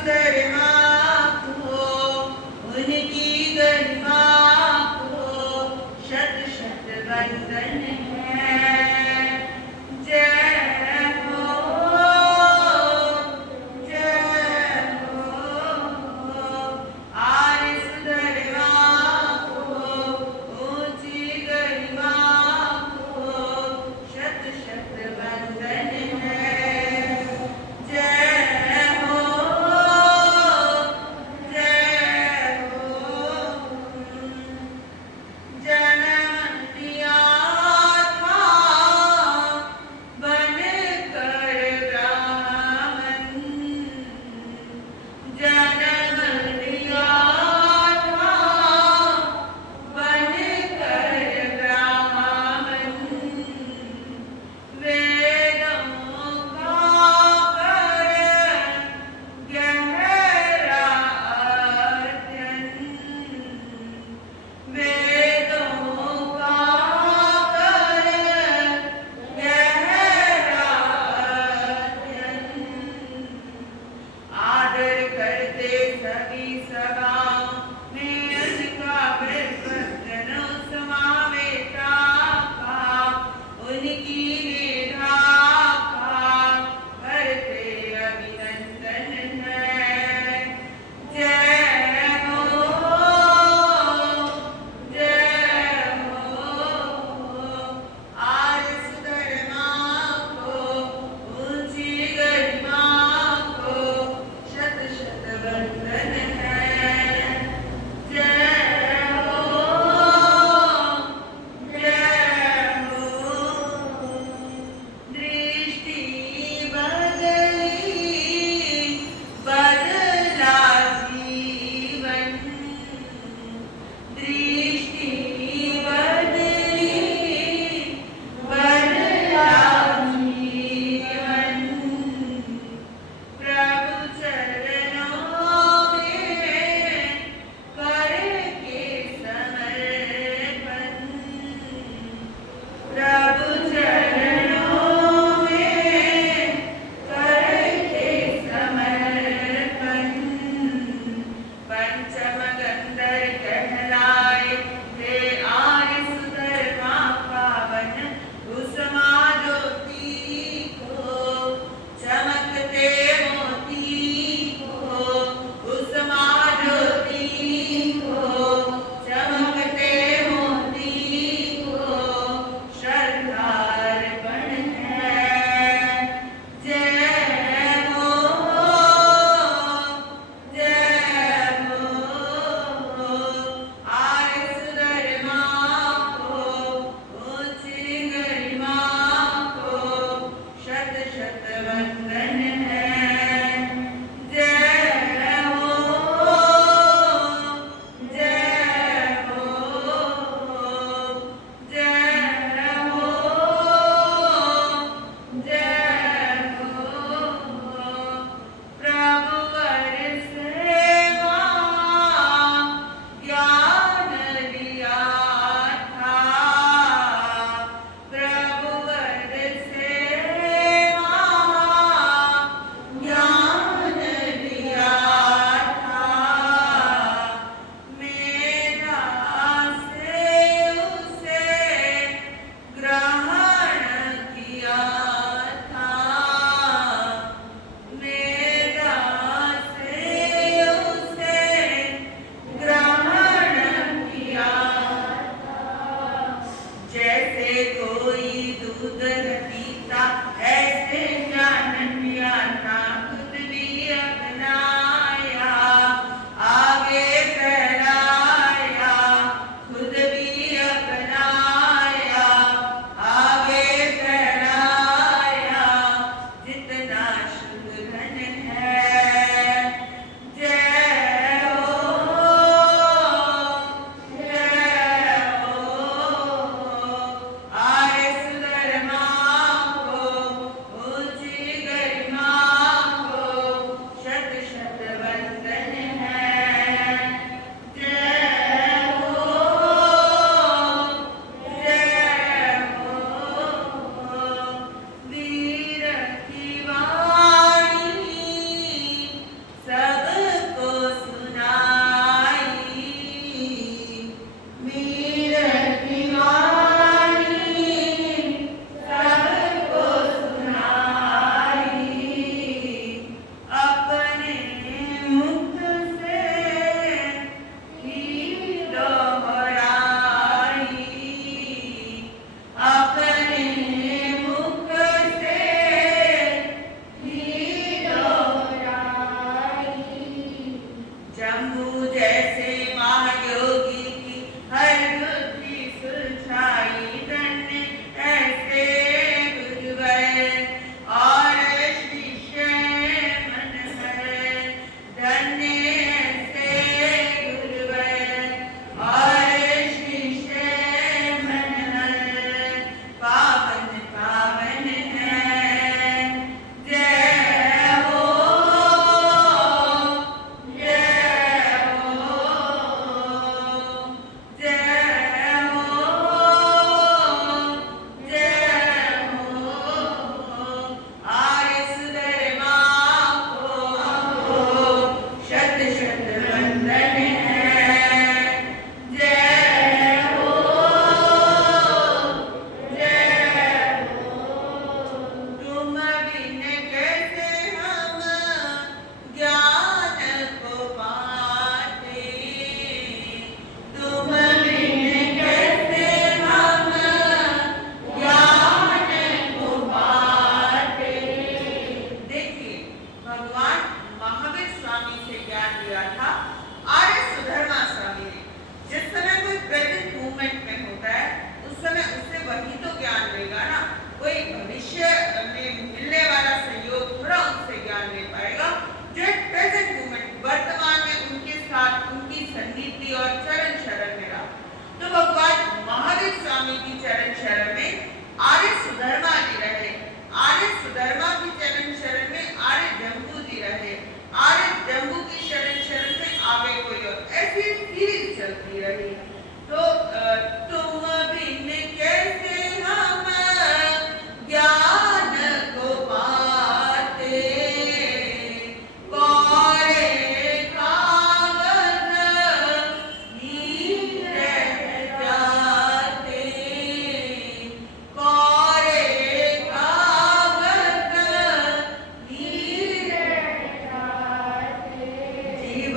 सुधरमा को उनकी गरिमा को शत शत वंदन है। जय हो आर्य सुधरमा को ऊंची गरिमा को शत शत वंदन है। जय हो जन्म दिया था बनकर ब्राह्मण, जन्म दिया था बनकर ब्राह्मण, वेदों का कर गहरा अध्ययन, वेदों का कर गहरा अध्ययन, आदर करते सभी सभाओं में अधिका बृहस्पतिनो समावेता का, उनकी मेधा का करते अभिनंदन है। जय हो आर्य सुधरमा को ऊंची गरिमा को शत शत वंदन है।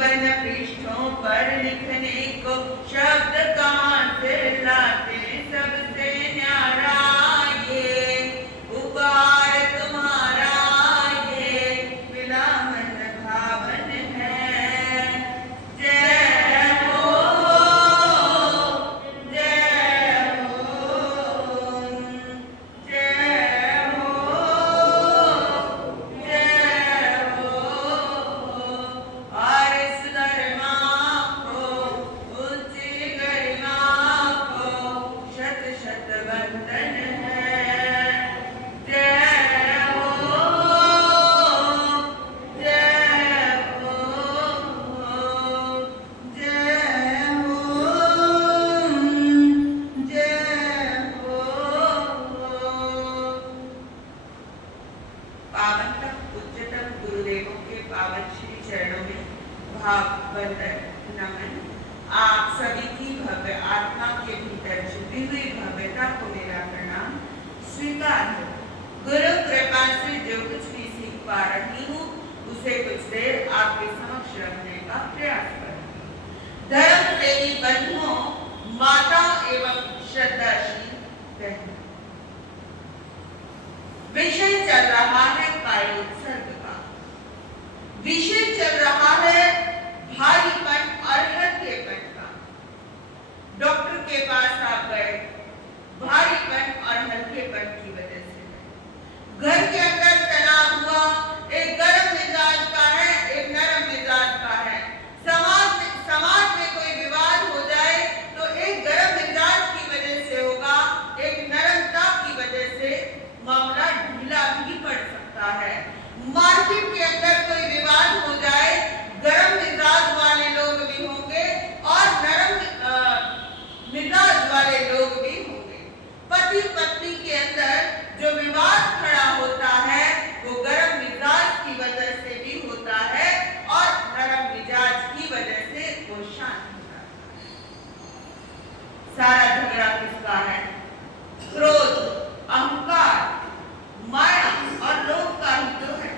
सुवर्ण पृष्ठों पर लिखने को शब्द कहाँ से लाते सबसे न्यारा ये उपहार तुम्हारा ये मिला मन भावन है। जय हो जय हो जय हो और इस गरिमा को ऊंची गरिमा को शत शत वंदन है। जय हो जय हो जय हो। पावनतम उच्चतम गुरुदेवों के पावन श्री चरणों में भाव वंदन नमन। आप सभी की भव्य आत्मा के भीतर छुपी हुई भव्यता को मेरा प्रणाम स्वीकार हो। गुरु कृपा से जो कुछ भी सीख पा रही हूँ उसे कुछ देर आपके समक्ष रखने का प्रयास करूँगी। धर्म प्रेमी बंधुओं, माता एवं श्रद्धाशील बहनों, विषय चल रहा है कायोत्सर्ग का। विषय चल रहा है भारीपन और हल्केपन का। डॉक्टर के पास आप गए भारीपन और हल्केपन की वजह से। घर के अंदर तनाव हुआ, एक गर्म मिजाज का है, एक नरम मिजाज का है। समाज में कोई विवाद हो जाए तो एक गर्म मिजाज की वजह से होगा, एक नरमता की वजह से मामला ढीला भी पड़ सकता है। मार्केट के अंदर कोई विवाद हो जाए, गर्म मिजाज वाले लोग भी होंगे और नरम मिजाज वाले लोग भी होंगे। पति पत्नी के अंदर जो विवाद खड़ा होता है वो गर्म मिजाज की वजह से भी होता है और नरम मिजाज की वजह से वो शांत हो जाता है। सारा झगड़ा किसका है? क्रोध, अहंकार, माया और लोभ का ही तो है।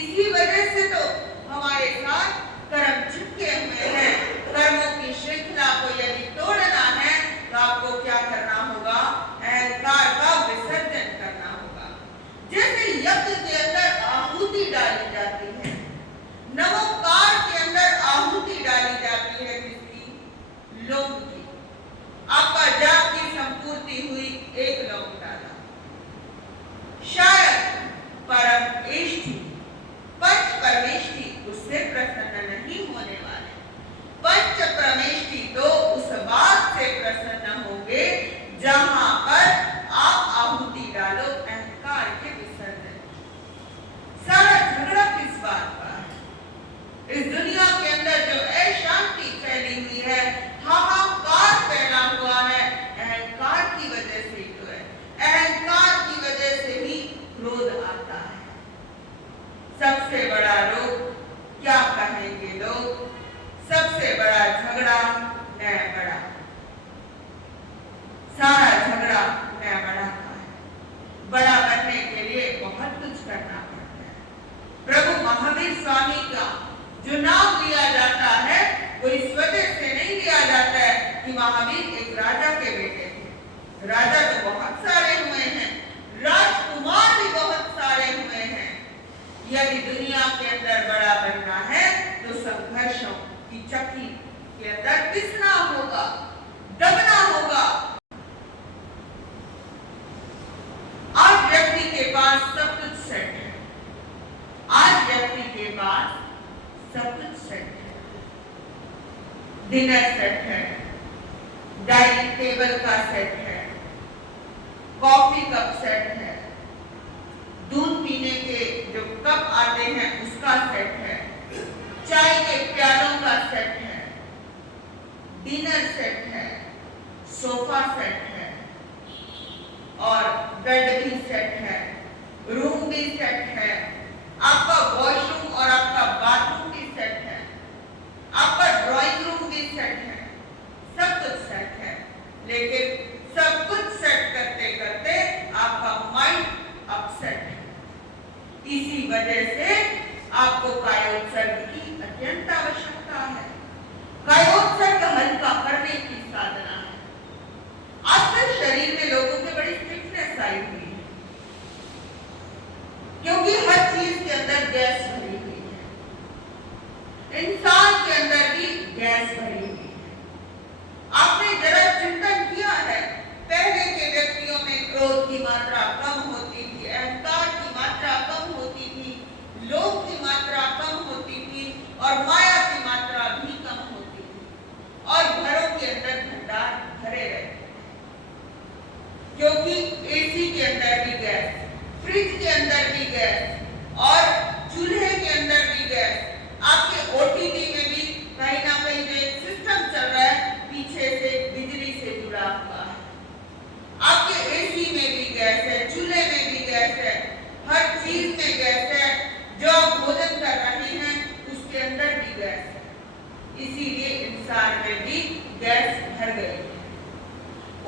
इसी वजह से तो हमारे साथ कर्म चिपके हुए हैं। कर्मों की श्रृंखला को यदि तोड़ना है तो आपको क्या करना होगा? अहंकार का विसर्जन करना होगा। जैसे यज्ञ के अंदर आहुति डाली जाती है, नमोकार के अंदर आहुति डाली जाती है किसकी? लोभ की। आपका जाप की संपूर्ति हुई, एक लोभ डाला। शायद परम इष्टि पंच परमेष्टि उससे प्रसन्न नहीं होने वाले। पंच परमेष्टि तो उस बात से प्रसन्न होंगे जहां पर आप आहुति डालो अहंकार के विसर्जन। सारा झगड़ा किस बात का है? इस दुनिया के अंदर जो अशांति फैली हुई है, हाहाकार फैला हुआ है, अहंकार की वजह से ही तो है। अहंकार की वजह से ही क्रोध आता है। सबसे बड़ा रोग क्या कहेंगे लोग? सबसे बड़ा झगड़ा नया बड़ा। सारा झगड़ा नया बड़ा का है। बड़ा बनने के लिए बहुत कुछ करना पड़ता है। प्रभु महावीर स्वामी का जो नाम लिया जाता है वो इस वजह से नहीं लिया जाता है कि महावीर एक राजा के बेटे थे। राजा तो बहुत सारे हुए हैं, राजकुमार भी बहुत सारे हुए हैं। यदि दुनिया के अंदर बड़ा बनना है तो संघर्षों की चक्की के अंदर पिसना होगा, दबना होगा। आज व्यक्ति के पास सब कुछ सेट है। आज व्यक्ति के पास सब कुछ सेट है। डिनर सेट है, डाइनिंग टेबल का सेट है, कॉफी कप सेट है, दूध पीने के जो कप आते हैं उसका सेट है, चाय के प्यालों का सेट है, डिनर सेट है, सोफा सेट है और बेड भी सेट है, रूम भी सेट है, आपका वॉशरूम और आपका बाथरूम भी सेट है, आपका ड्राइंग रूम भी सेट है, सब कुछ सेट है। लेकिन सब कुछ सेट करते करते आपका माइंड अपसेट है। इसी वजह से आपको कायोत्सर्ग की अत्यंत आवश्यकता इंसान के अंदर भी गैस भरी हुई है। आपने जरा चिंतन किया है, पहले के व्यक्तियों में क्रोध की मात्रा कम होती थी, अहंकार की मात्रा कम होती थी, लोभ की मात्रा कम होती थी और माया की मात्रा भी कम होती थी और घरों के अंदर भंडार भरे रहते थे, क्योंकि एसी के अंदर भी गैस, फ्रिज के अंदर भी गैस और चूल्हे के अंदर भी गैस, आपके ओटीपी में भी कहीं ना कहीं जो एक सिस्टम चल रहा है पीछे से बिजली से जुड़ा हुआ है। आपके एसी में भी गैस है, चूल्हे में भी गैस है, हर चीज में गैस है, जो आप भोजन कर रहे हैं उसके अंदर भी गैस है। इसीलिए इंसान में भी गैस भर गई है।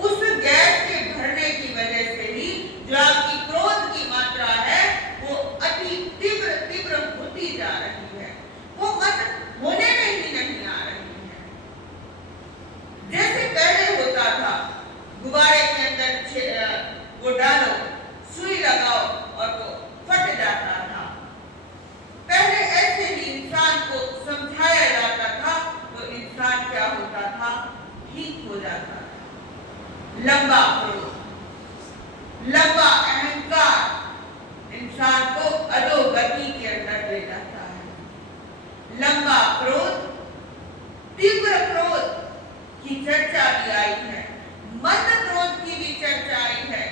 उस गैस के भरने की वजह से ही जो आपकी क्रोध की मात्रा है वो अति तीव्र तीव्र होती जा रही है, वो मत होने में ही नहीं आ रही है। जैसे पहले होता था, गुब्बारे के अंदर वो डालो, सुई लगाओ और वो फट जाता था। पहले ऐसे ही इंसान को समझाया जाता था तो इंसान क्या होता था, ठीक हो जाता था। लंबा क्रोध, लंबा अहंकार इंसान को अधोगति के अंदर ले जाता है। लंबा क्रोध, तीव्र क्रोध की चर्चा भी आई है, मंद क्रोध की भी चर्चा आई है।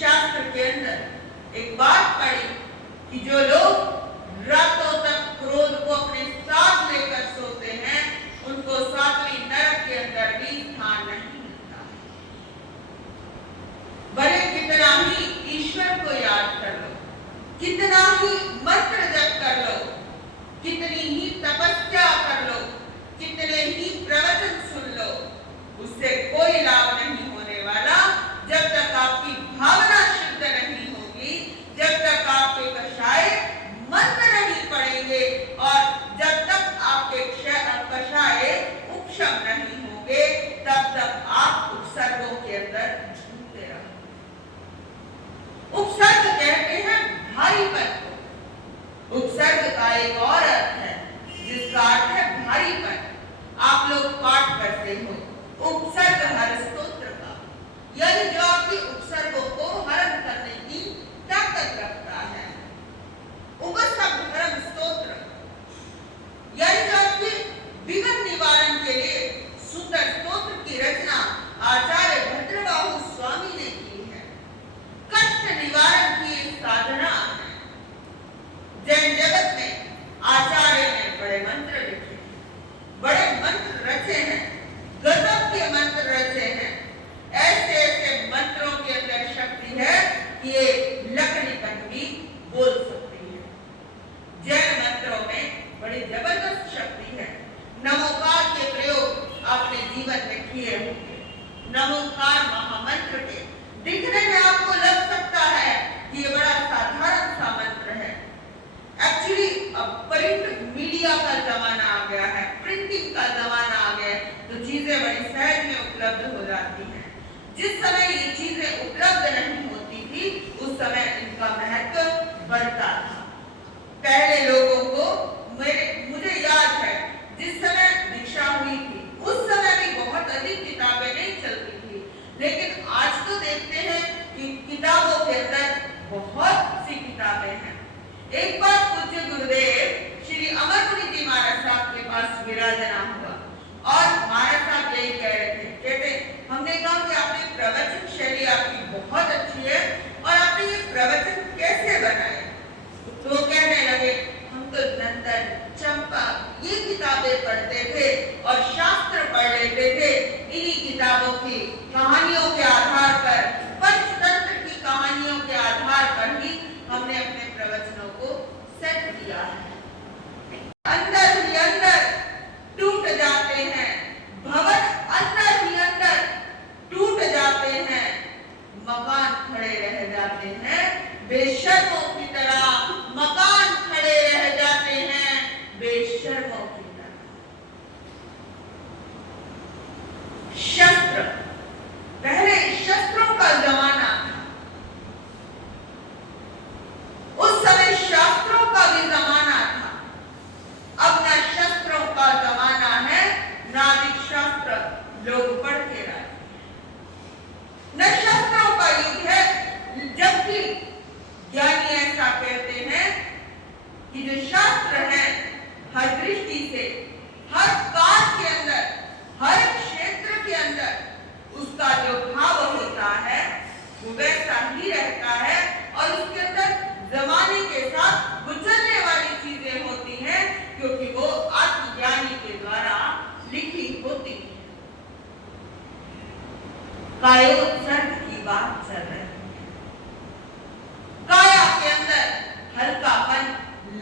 शास्त्र के अंदर एक बात पढ़ी कि जो लोग रातों तक क्रोध को अपने साथ लेकर सोते हैं उनको सातवीं नरक के अंदर भी स्थान नहीं मिलता। भले कितना ही ईश्वर को याद कर लो, कितना ही मंत्र जप कर लो, कितनी ही तपस्या कर लो, कितने ही प्रवचन सुन लो, उससे कोई लाभ नहीं होने वाला जब तक आपकी भावना शुद्ध नहीं होगी, जब तक आपके कषाय मंत्र नहीं पड़ेंगे और जब तक आपके कषाय उपशम नहीं होंगे तब तक आप उपसर्गों के अंदर झूमते रहोगे। उपसर्ग कहते हैं भारीपन को। उपसर्ग का एक और अर्थ है जिसका अर्थ है भारीपन। आप लोग पाठ करते हो उपसर्ग हर स्तोत्र का, यानी जो आपके उपसर्गों को हरण करने की ताकत रखता है। उपसर्ग स्तोत्र यानी जो आपके विघ्न निवारण के लिए सुंदर स्तोत्र की रचना आचार्य भद्रबाहु स्वामी ने की है। कष्ट निवारण की साधना है। जैन जगत में आचार्य ने बड़े मंत्र लिखे, बड़े मंत्र रचे हैं, गजब के मंत्र रचे हैं। ऐसे ऐसे मंत्रों के अंदर शक्ति है कि ये लकड़ी तक भी बोल सकती है। जैन मंत्रों में बड़ी जबरदस्त शक्ति है। नमोकार के प्रयोग आपने जीवन में किए होंगे। नमोकार महामंत्र के दिखने में आपको लग सकता है कि ये बड़ा साधारण सा मंत्र है। एक्चुअली अब प्रिंट मीडिया का जमाना आ गया है, प्रिंटिंग का जमाना आ गया है, तो चीजें बड़ी सहज में उपलब्ध हो जाती हैं। जिस समय ये चीजें उपलब्ध नहीं होती थी उस समय इनका महत्व बढ़ता था। पहले लोगों को मुझे याद है जिस समय दीक्षा हुई थी उस समय भी बहुत अधिक किताबें नहीं चलती थी, लेकिन आज तो देखते हैं कि किताबों के अंदर बहुत सी किताबें हैं। एक बार पूज्य गुरुदेव श्री अमर मुनि जी महाराज साहब के पास विराजना हुआ और महाराज साहब यही कह रहे थे, कहते हमने कहा कि आपने प्रवचन शैली आपकी बहुत अच्छी है और आपने ये प्रवचन कैसे बनाए? तो कहने लगे हम तो नंदन, चंपा ये किताबें पढ़ते थे और शास्त्र पढ़ लेते थे। इन्हीं किताबों की कहानियों के आधार पर, पंचतंत्र की कहानियों के आधार पर ही हमने अपने प्रवचनों को सेट किया है। अंदर ही अंदर टूट जाते हैं भवन, अंदर ही अंदर टूट जाते हैं, मकान खड़े रह जाते हैं। बेशर्मों की तरह मकान खड़े रह जाते हैं, कायोत्सर्ग की बात चल रही है। काया के अंदर हल्कापन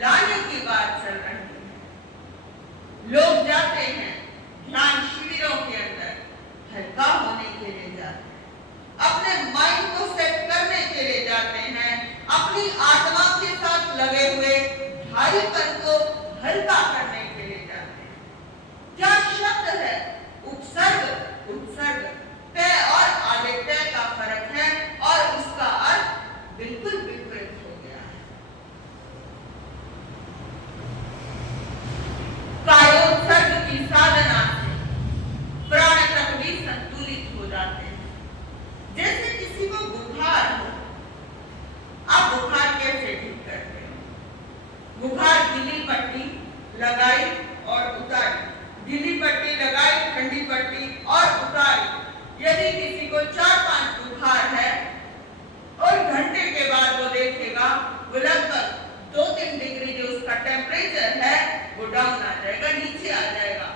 लाने की बात चल रही है। लोग जाते हैं ध्यान शिविरों के अंदर हल्का होने के लिए जाते हैं, अपने माइंड को सेट करने के लिए जाते हैं, अपनी आत्मा के साथ लगे हुए भारीपन को हल्का करने के लिए जाते हैं। क्या शब्द है उपसर्ग? उपसर्ग तय और आदित्य का फर्क है और उसका अर्थ बिल्कुल विपरीत हो गया है। कायोत्सर्ग की साधना से प्राण तक भी संतुलित हो जाते हैं। जैसे किसी को बुखार हो, आप बुखार कैसे ठीक करते हो? बुखार गीली पट्टी लगाई और उतारी, गीली पट्टी लगाई, ठंडी पट्टी और उतारी। यदि किसी को 4-5 बुखार है और घंटे के बाद वो देखेगा वो लगभग 2-3 डिग्री जो उसका टेम्परेचर है वो डाउन आ जाएगा, नीचे आ जाएगा,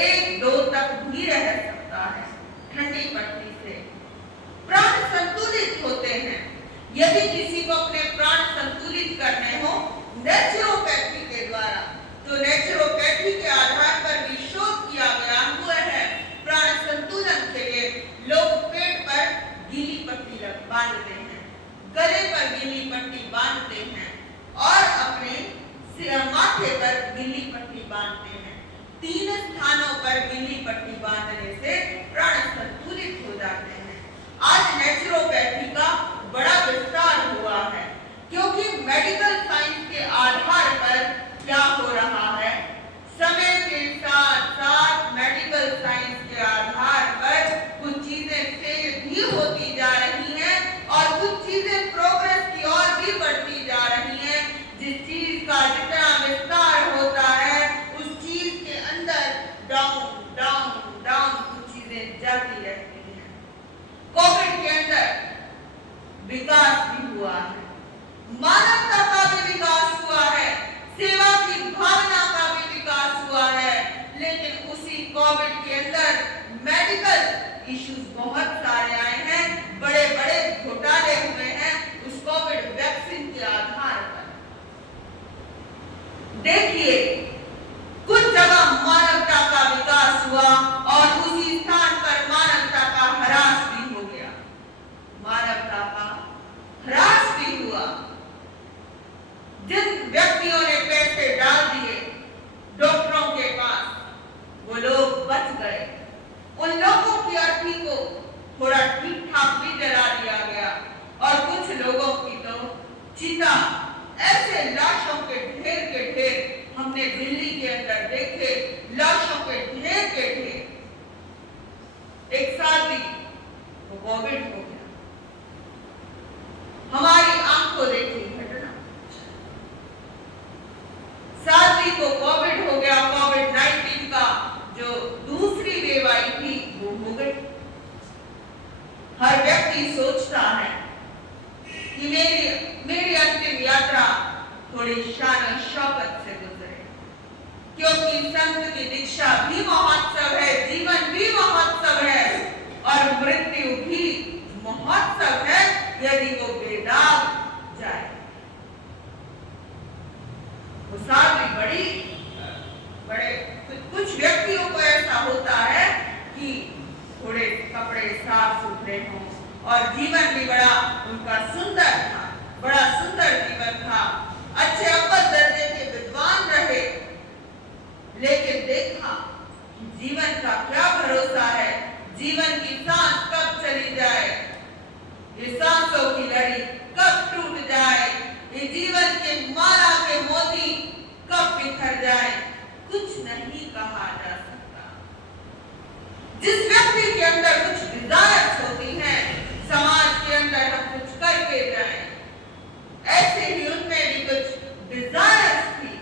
1-2 तक भी रह सकता है ठंडी पट्टी से। प्राण संतुलित होते हैं। यदि किसी को अपने प्राण संतुलित करने हो नेचुरोपैथी के द्वारा, तो नेचुरोपैथी के आधार पर भी शोध किया गया हुआ है। प्राण संतुलन के लिए लोग पेट पर गीली पट्टी बांधते हैं, गले पर गीली पट्टी बांधते हैं और अपने माथे पर गीली पट्टी बांधते हैं। 3 स्थानों पर गीली पट्टी बांधने से प्राण संतुलित हो जाते हैं। आज नेचुरोपैथी का बड़ा विस्तार हुआ है क्योंकि मेडिकल साइंस के आधार पर क्या हो रहा है, समय के साथ साथ मेडिकल साइंस के आधार पर कुछ चीजें फेल भी होती जा रही हैं और कुछ चीजें प्रोग्रेस की ओर भी बढ़ती जा रही हैं। जिस चीज का जितना विस्तार होता है उस चीज के अंदर डाउन डाउन डाउन कुछ चीजें जाती रहती हैं। कोविड के अंदर विकास भी हुआ है, मानवता का भी विकास हुआ है, सेवा की भावना का भी विकास हुआ है, लेकिन उसी कोविड के अंदर मेडिकल इश्यूज बहुत सारे आए हैं, बड़े बड़े घोटाले हुए हैं उस कोविड वैक्सीन के आधार पर। देखिए कुछ जगह मानवता का विकास हुआ और उसी स्थान पर मानवता का ह्रास भी हो गया, मानवता का ह्रास भी हुआ। जिन व्यक्तियों ने पैसे डाल दिए डॉक्टरों के पास वो लोग बच गए, उन लोगों की अर्थी को थोड़ा ठीक ठाक भी जला दिया गया और कुछ लोगों की तो चिता, ऐसे लाशों के ढेर हमने दिल्ली के अंदर देखे, लाशों के ढेर। एक साथी वो कोविड हो गया, हमारी आंखों देखी घटना। साथी को कोविड हो गया, कोविड-19 का जो दूसरी वेव आई थी वो हो गई। हर व्यक्ति सोचता है कि मेरी अंतिम यात्रा थोड़ी शान शौकत से गुजरे, क्योंकि संत की दीक्षा भी महोत्सव है, जीवन भी महोत्सव है और मृत्यु भी महोत्सव है यदि वो बेदाग जाए। वो सारी बड़े कुछ व्यक्तियों को ऐसा होता है कि थोड़े कपड़े साफ सुथरे हों और जीवन भी बड़ा उनका सुंदर था, बड़ा सुंदर जीवन था, अच्छे अव्वल दर्जे के विद्वान रहे, लेकिन देखा कि जीवन का क्या भरोसा है, जीवन की सांस कब चली जाए, ये सांसों की लड़ी कब टूट जाए, ये जीवन के माला के मोती कब बिखर जाए, कुछ नहीं कहा जा सकता। जिस व्यक्ति के अंदर कुछ डिजायर्स होती हैं, समाज के अंदर हम कुछ करके जाएं, ऐसे ही उनमें भी कुछ डिजायर्स थी।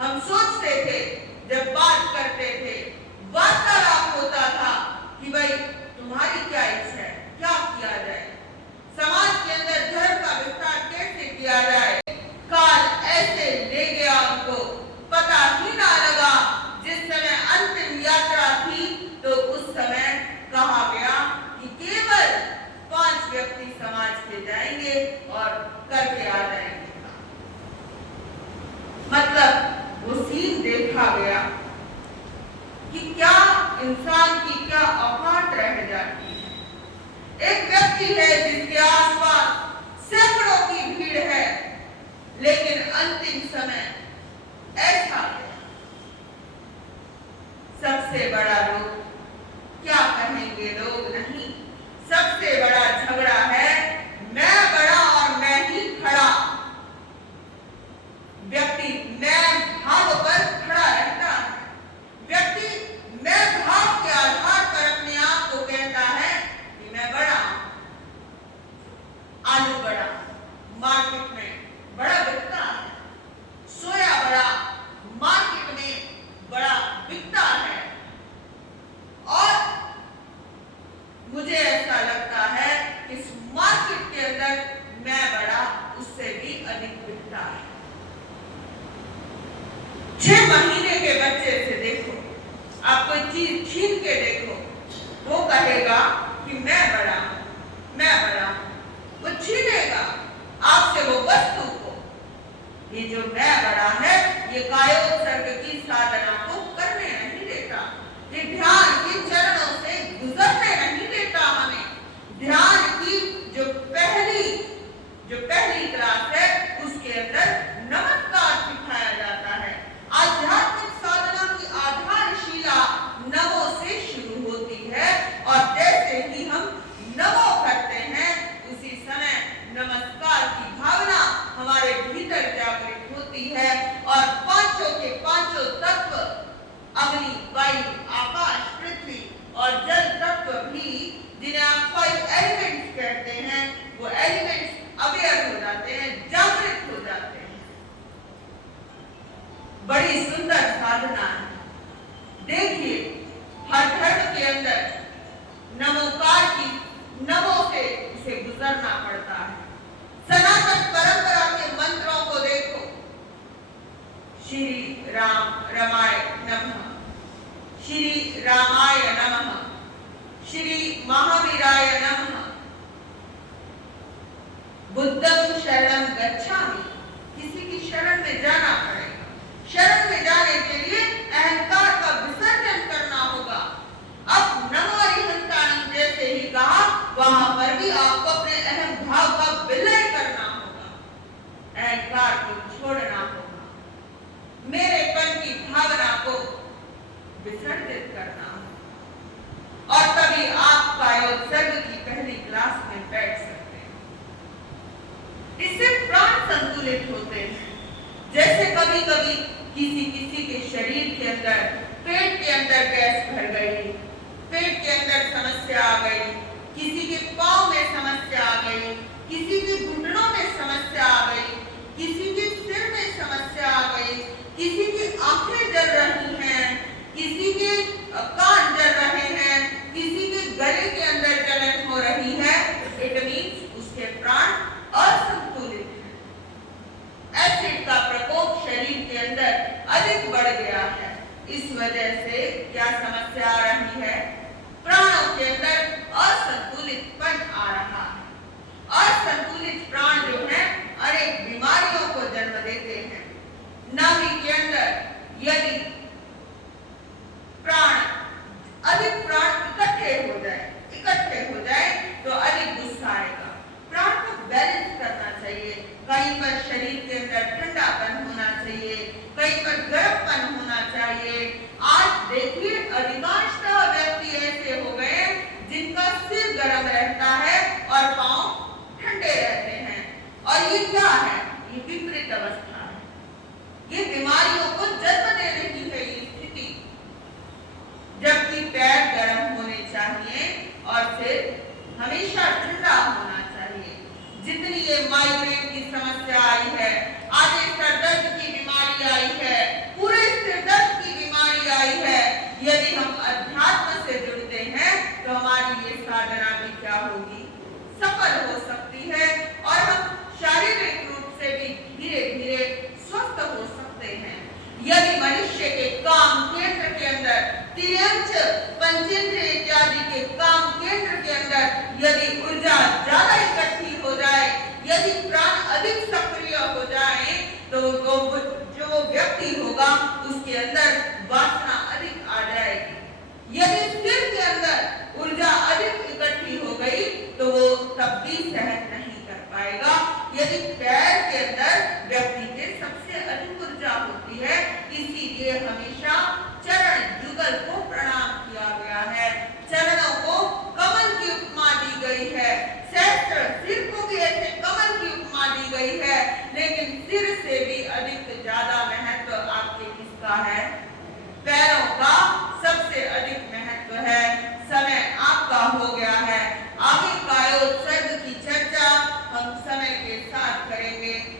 हम सोचते थे, जब बात करते थे, वार्तालाप होता था कि भाई तुम्हारी क्या इच्छा है, क्या किया जाए, समाज के अंदर धर्म का विस्तार कैसे किया जाए। काल ऐसे ले गया उनको, पता ही ना लगा। जिस समय अंतिम यात्रा थी तो उस समय कहा गया वो सीन देखा गया कि क्या इंसान की क्या औकात रह जाती है। एक व्यक्ति है जिसके आसपास सैकड़ों की भीड़ है, लेकिन अंतिम समय ऐसा है। सबसे बड़ा रोग क्या कहेंगे लोग नहीं, सबसे बड़ा झगड़ा है मैं बड़ा और मैं ही खड़ा। व्यक्ति मैं भाव पर खड़ा रहता है, व्यक्ति मैं भाव के आधार पर अपने आप को कहता है कि मैं बड़ा हूं। आलू बड़ा मार्केट में बड़ा बिकता है, सोया बड़ा मार्केट में बड़ा बिकता है, और मुझे ऐसा लगता है कि इस मार्केट के अंदर मैं बड़ा उससे भी अधिक बिकता है। 6 महीने के बच्चे से देखो, आप कोई चीज छीन के देखो, वो कहेगा कि मैं बड़ा हूं, मैं बड़ा हूं। वो छीनेगा आपसे वो वस्तु को। ये जो मैं बड़ा है, ये कायोत्सर्ग की साधना को करने नहीं देता, ये ध्यान के चरणों से गुजरने नहीं देता हमें। ध्यान की जो पहली क्लास है, उसके अंदर नमस्कार सिखाया जाता है। आध्यात्मिक साधना की आधारशिला नमो से शुरू होती है, और जैसे ही हम नमो करते हैं, उसी समय नमस्कार की भावना हमारे भीतर जागृत होती है, और पांचों के पांचों तत्व अग्नि, वायु, आकाश, पृथ्वी और जल तत्व भी, जिन्हें आप 5 एलिमेंट्स कहते हैं, वो एलिमेंट्स अवेयर हो जाते हैं, जागृत हो जाते हैं। बड़ी सुंदर साधना है। देखिए, हर धर्म के अंदर नमोकार की नमो से उसे गुजरना पड़ता है। सनातन परंपरा के मंत्रों को देखो, श्री राम रमाय नमः, श्री रामाय नमः, श्री महावीराय नमः, बुद्धं शरणं गच्छामि। किसी की शरण में जाना पड़ेगा। शरण में जाने के लिए अहंकार का विसर्जन करना होगा। अब नमोरिहंताणं जैसे ही कहा, वहां पर भी आपको अपने अहम भाव का विलय करना होगा, अहंकार को छोड़ना होगा, मेरेपन की भावना को विसर्जित करना होगा, और तभी आप कायोत्सर्ग की पहली क्लास में बैठ सकते हैं। इससे प्राण संतुलित होते हैं। जैसे कभी कभी किसी के शरीर के अंदर, पेट के अंदर गैस भर गई, पेट के अंदर समस्या आ गई, किसी के पांव में समस्या आ गई, किसी के घुटनों में समस्या आ गई, किसी के सिर में समस्या आ गई, किसी की आंखें जल रही हैं, किसी के कान जल रहे हैं, किसी के गले के अंदर जलन हो रही है, इट मीन्स उसके प्राण असंतुलित है। एसिड का प्रकोप शरीर के अंदर अधिक बढ़ गया है। इस वजह से क्या समस्या आ रही है? प्राणों के अंदर असंतुलितपन आ रहा है। असंतुलित प्राण जो है अनेक बीमारियों को जन्म देते हैं। नाभि के अंदर यदि अधिक प्राण इकट्ठे हो जाए तो अधिक गुस्सा आएगा। प्राण को बैलेंस करना चाहिए। कहीं पर शरीर के अंदर ठंडापन होना चाहिए, कहीं पर गर्मपन होना चाहिए। आज देखिए, अधिकांशतः व्यक्ति ऐसे हो गए जिनका सिर गर्म रहता है और पांव ठंडे रहते हैं, और ये क्या है? ये विपरीत अवस्था है। ये बीमारियों को जन्म दे रही है ये स्थिति। जबकि पैर गर्म होने चाहिए और सिर हमेशा ठंडा होना चाहिए। जितनी ये माइग्रेन की समस्या आई है, आधे सर दर्द की बीमारी आई है, पूरे सिर दर्द की बीमारी आई है, यदि हम अध्यात्म से जुड़ते हैं तो हमारी ये साधना भी क्या होगी? सफल हो सकती है, और हम शारीरिक रूप से भी धीरे धीरे स्वस्थ हो सकते हैं। यदि मनुष्य के काम केंद्र के अंदर, तिर्यंच, पंचेंद्रिय इत्यादि के काम केंद्र के अंदर यदि ऊर्जा ज्यादा इकट्ठी हो जाए, यदि प्राण अधिक सक्रिय हो जाए, तो वो जो वो व्यक्ति होगा उसके अंदर वासना अधिक आ जाएगी। यदि